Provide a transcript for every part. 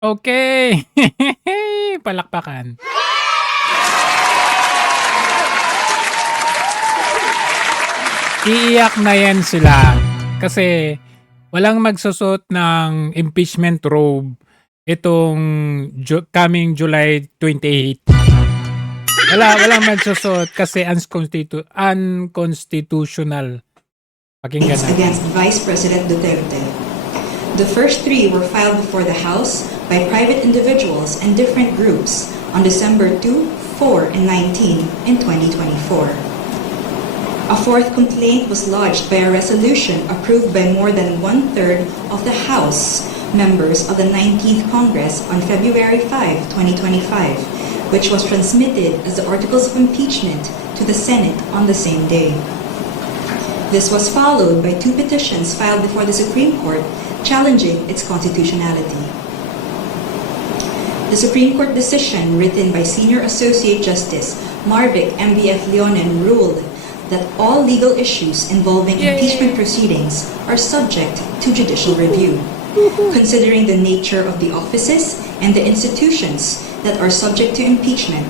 Okay. Palakpakan. Iiyak na yan sila kasi walang magsusuot ng impeachment robe itong coming July 28. Walang magsusuot kasi unconstitutional. Pakinggan It's natin. against Vice President Duterte. The first three were filed before the House by private individuals and different groups on December 2, 4, and 19 in 2024. A fourth complaint was lodged by a resolution approved by more than one-third of the House members of the 19th Congress on February 5, 2025, which was transmitted as the Articles of Impeachment to the Senate on the same day. This was followed by two petitions filed before the Supreme Court challenging its constitutionality. The Supreme Court decision written by Senior Associate Justice Marvic M.B.F. Leonen ruled that all legal issues involving impeachment proceedings are subject to judicial review, considering the nature of the offices and the institutions that are subject to impeachment,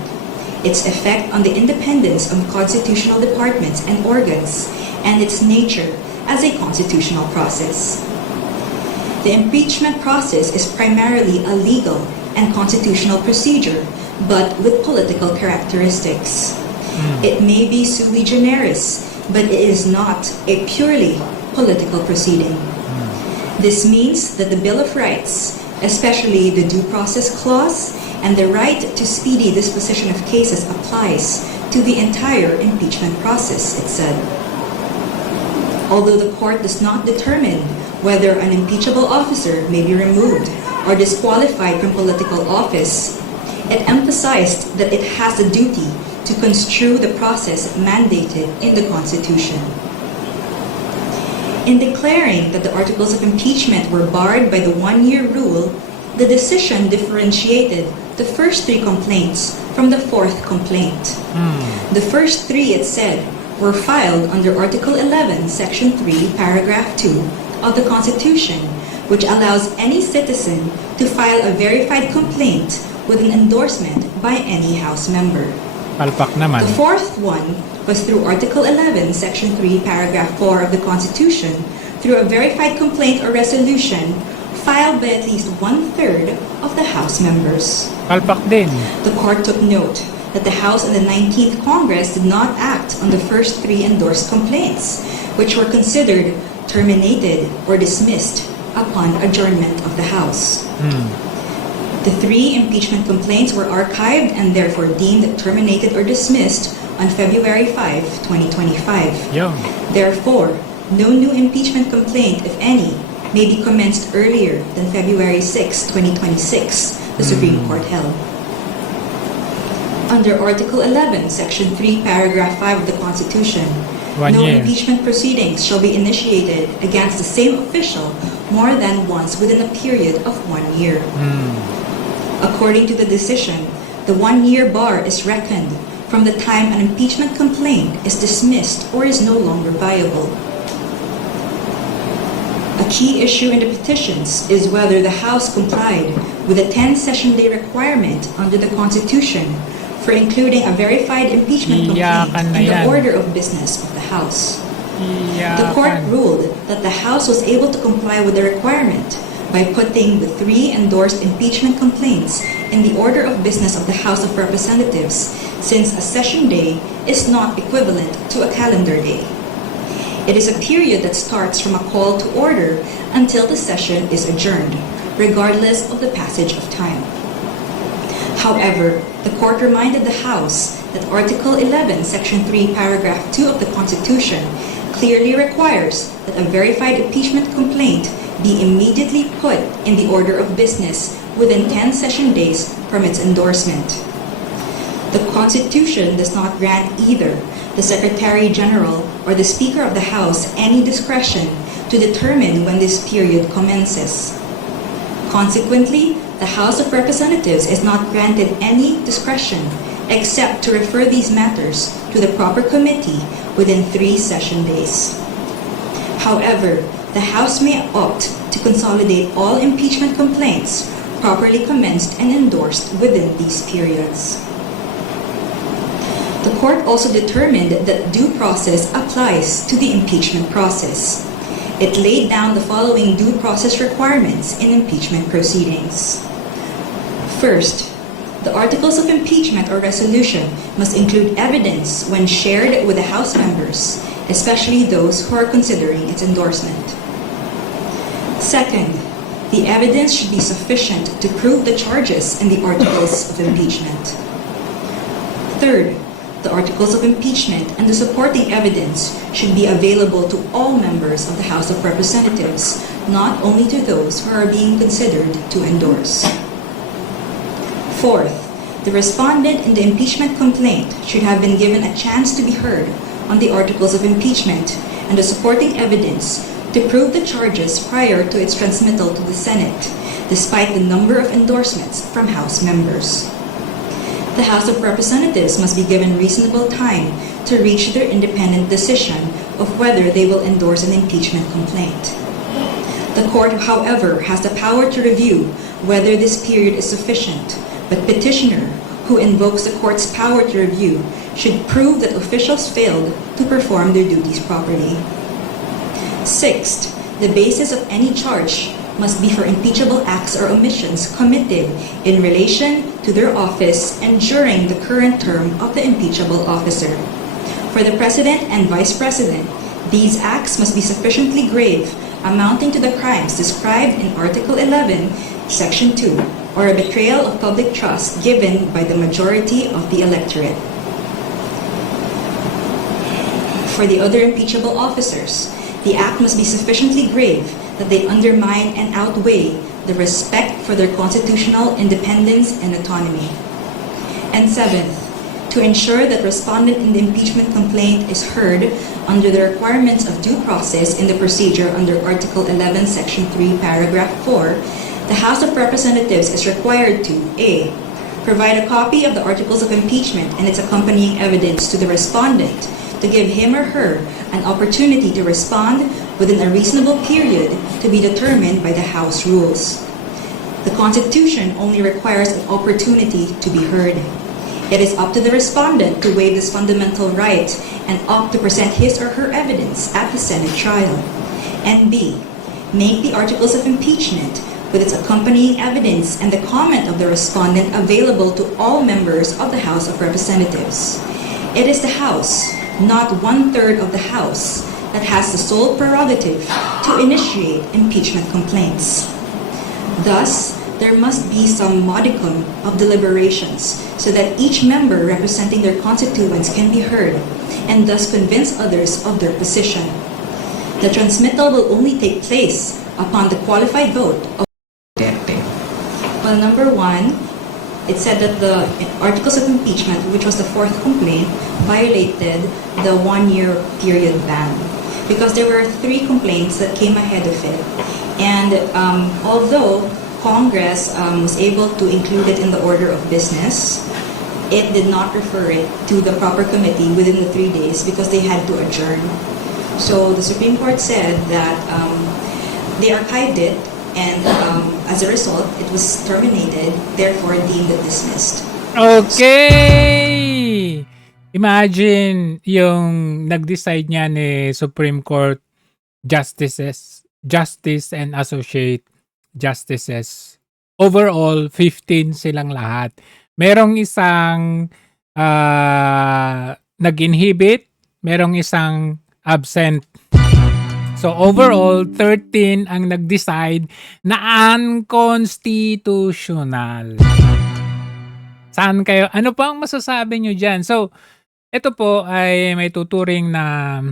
its effect on the independence of constitutional departments and organs, and its nature as a constitutional process. The impeachment process is primarily a legal and constitutional procedure, but with political characteristics. It may be sui generis, but it is not a purely political proceeding. This means that the Bill of Rights, especially the Due Process Clause and the right to speedy disposition of cases, applies to the entire impeachment process, it said. Although the court does not determine whether an impeachable officer may be removed or disqualified from political office, it emphasized that it has a duty to construe the process mandated in the Constitution. In declaring that the articles of impeachment were barred by the one-year rule, the decision differentiated the first three complaints from the fourth complaint. The first three, it said, were filed under Article 11, Section 3, Paragraph 2 of the Constitution, which allows any citizen to file a verified complaint with an endorsement by any House member. Palpak naman. The fourth one was through Article 11, Section 3, Paragraph 4 of the Constitution, through a verified complaint or resolution filed by at least one-third of the House members. Palpak din. The court took note that the House and the 19th Congress did not act on the first three endorsed complaints, which were considered terminated or dismissed upon adjournment of the House. The three impeachment complaints were archived and therefore deemed terminated or dismissed on February 5, 2025. Yo. Therefore, no new impeachment complaint, if any, may be commenced earlier than February 6, 2026, the Supreme Court held. Under Article 11, Section 3, Paragraph 5 of the Constitution, no impeachment proceedings shall be initiated against the same official more than once within a period of 1 year. According to the decision, the one-year bar is reckoned from the time an impeachment complaint is dismissed or is no longer viable. A key issue in the petitions is whether the House complied with the 10-session day requirement under the Constitution for including a verified impeachment complaint in the order of business of the House. The court ruled that the House was able to comply with the requirement by putting the three endorsed impeachment complaints in the order of business of the House of Representatives, since a session day is not equivalent to a calendar day. It is a period that starts from a call to order until the session is adjourned, regardless of the passage of time. However, the court reminded the House that Article 11, Section 3, Paragraph 2 of the Constitution clearly requires that a verified impeachment complaint be immediately put in the order of business within 10 session days from its endorsement. The Constitution does not grant either the Secretary General or the Speaker of the House any discretion to determine when this period commences. Consequently, the House of Representatives is not granted any discretion except to refer these matters to the proper committee within 3 session days. However, the House may opt to consolidate all impeachment complaints properly commenced and endorsed within these periods. The court also determined that due process applies to the impeachment process. It laid down the following due process requirements in impeachment proceedings. First, the articles of impeachment or resolution must include evidence when shared with the House members, especially those who are considering its endorsement. Second, the evidence should be sufficient to prove the charges in the articles of impeachment. Third, the articles of impeachment and the supporting evidence should be available to all members of the House of Representatives, not only to those who are being considered to endorse. Fourth, the respondent in the impeachment complaint should have been given a chance to be heard on the articles of impeachment and the supporting evidence to prove the charges prior to its transmittal to the Senate, despite the number of endorsements from House members. The House of Representatives must be given reasonable time to reach their independent decision of whether they will endorse an impeachment complaint. The court, however, has the power to review whether this period is sufficient, but petitioner, who invokes the court's power to review, should prove that officials failed to perform their duties properly. Sixth, the basis of any charge must be for impeachable acts or omissions committed in relation to their office and during the current term of the impeachable officer. For the President and Vice President, these acts must be sufficiently grave, amounting to the crimes described in Article 11, Section 2, or a betrayal of public trust given by the majority of the electorate. For the other impeachable officers, the act must be sufficiently grave that they undermine and outweigh the respect for their constitutional independence and autonomy. And seventh, to ensure that respondent in the impeachment complaint is heard under the requirements of due process in the procedure under Article 11, Section 3, Paragraph 4, the House of Representatives is required to A. Provide a copy of the articles of impeachment and its accompanying evidence to the respondent to give him or her an opportunity to respond within a reasonable period to be determined by the House rules. The Constitution only requires an opportunity to be heard. It is up to the respondent to waive this fundamental right and opt to present his or her evidence at the Senate trial. And B. Make the articles of impeachment with its accompanying evidence and the comment of the respondent available to all members of the House of Representatives. It is the House, not 1/3 of the House, that has the sole prerogative to initiate impeachment complaints. Thus, there must be some modicum of deliberations so that each member representing their constituents can be heard and thus convince others of their position. The transmittal will only take place upon the qualified vote of Duterte. Well, number one, it said that the articles of impeachment, which was the fourth complaint, violated the 1-year period ban because there were 3 complaints that came ahead of it. And although Congress was able to include it in the order of business, it did not refer it to the proper committee within the 3 days because they had to adjourn. So the Supreme Court said that they archived it, and as a result, it was terminated, therefore deemed dismissed. Okay! Imagine yung nag-decide niya ni Supreme Court Justice and Associate Justices. Overall, 15 silang lahat. Merong isang nag-inhibit, merong isang absent. So overall, 13 ang nag-decide na unconstitutional. Saan kayo? Ano pa ang masasabi nyo dyan? So, ito po ay may tuturing na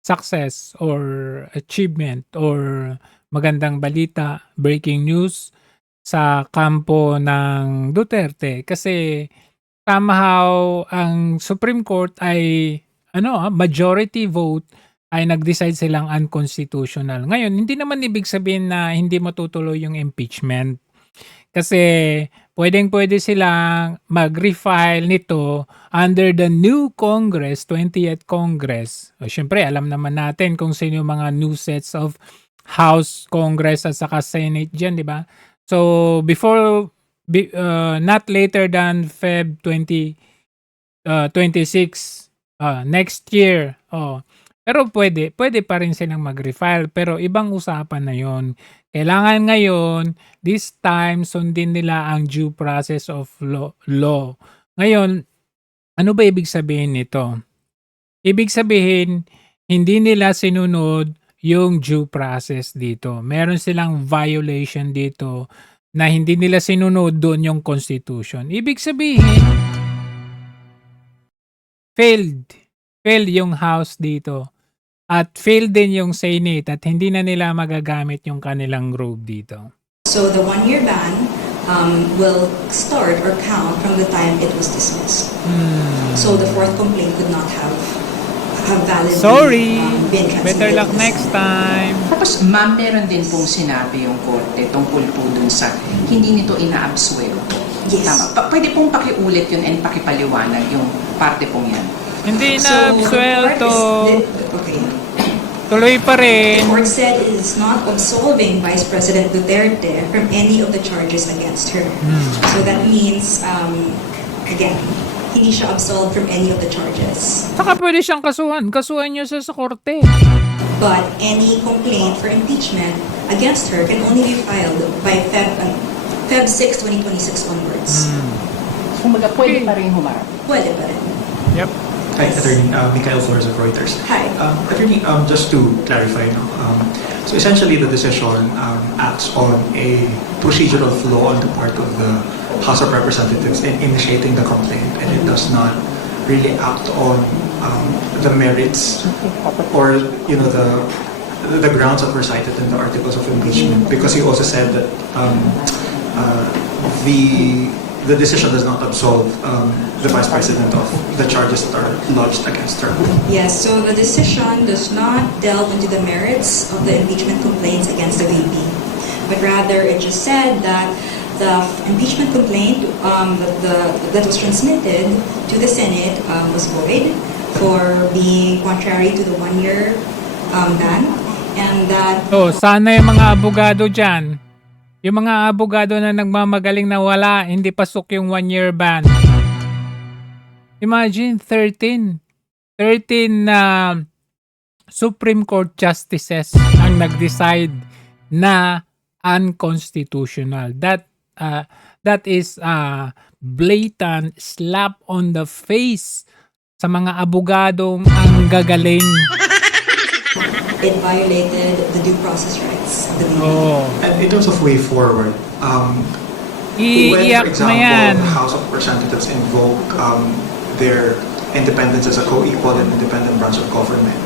success or achievement or magandang balita, breaking news sa kampo ng Duterte kasi somehow ang Supreme Court ay majority vote ay nag-decide silang unconstitutional. Ngayon, hindi naman ibig sabihin na hindi matutuloy yung impeachment. Kasi pwedeng-pwede silang mag-refile nito under the new Congress, 20th Congress. O, syempre, alam naman natin kung sino yung mga new sets of House, Congress at saka Senate dyan, di ba? So not later than Feb 26 next year. Pero pwede pa rin silang mag-refile, pero ibang usapan na 'yon. Kailangan ngayon, this time sundin nila ang due process of law. Ngayon, ano ba ibig sabihin nito? Ibig sabihin, hindi nila sinunod yung due process dito. Meron silang violation dito na hindi nila sinunod doon yung constitution. Ibig sabihin, failed yung House dito. At failed din yung Senate at hindi na nila magagamit yung kanilang robe dito. So the 1-year ban will start or count from the time it was dismissed. So the fourth complaint could not have validly been transmitted. Better luck next time. Tapos ma'am, meron din pong sinabi yung korte tungkol po dun sa hindi nito ina-absuelto. Yes. Tama. Pwede pong pakiulit yun and pakipaliwanag yung parte pong yan. Hindi So, na the absuelto. okay. Tuloy pa rin. The court said it is not absolving Vice President Duterte from any of the charges against her. So that means, again, hindi siya absolved from any of the charges. Saka pwede siyang kasuhan. Kasuhan niyo sa korte. But any complaint for impeachment against her can only be filed by Feb 6, 2026 onwards. Kumaga, pwede pa rin humarap. Pwede pa rin. Yep. Hi, Attorney Mikael Flores of Reuters. Hi. Attorney, just to clarify, so essentially the decision acts on a procedural flaw on the part of the House of Representatives in initiating the complaint, and it does not really act on the merits or the grounds that were cited in the articles of impeachment, because you also said that the decision does not absolve the Vice President of the charges that are lodged against her. Yes, so the decision does not delve into the merits of the impeachment complaints against the VP, but rather it just said that the impeachment complaint that was transmitted to the Senate was void for being contrary to the 1-year ban, and that... Sana yung mga abogado dyan. Yung mga abogado na nagmamagaling na wala, hindi pasok yung 1-year ban. Imagine, 13 na Supreme Court justices ang nag-decide na unconstitutional. That is a blatant slap on the face sa mga abogadong ang gagaling. It violated the due process rights of the VP. And in terms of way forward, when, for Iiyak na yan. example, the House of Representatives invoke their independence as a co-equal and independent branch of government,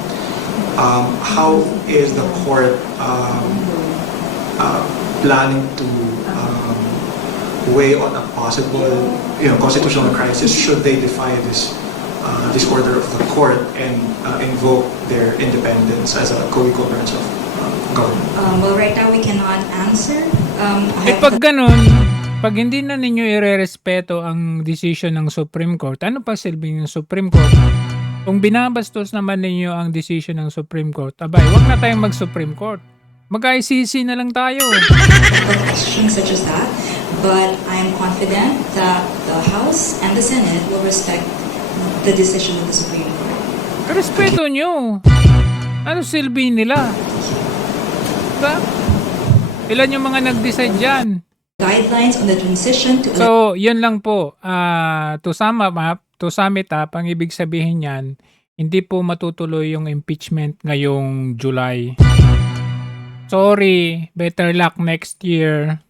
how is the court planning to weigh on a possible, constitutional crisis should they defy this order of the court and invoke their independence as a co-equal branch of government? Well, right now we cannot answer. Pag ganun, pag hindi na ninyo irerespeto ang decision ng Supreme Court, ano pa silbi ng Supreme Court? Kung binabastos naman ninyo ang decision ng Supreme Court, abay, wag na tayong mag-Supreme Court. Mag-ICC na lang tayo. Questions such as that, but I am confident that the House and the Senate will respect the decision of the Supreme Court. Respeto nyo. Ano silbi nila? Diba? Ilan yung mga nag-decide dyan? Guidelines on the transition to... So, yun lang po. To sum it up, ang ibig sabihin yan, hindi po matutuloy yung impeachment ngayong July. Sorry, better luck next year.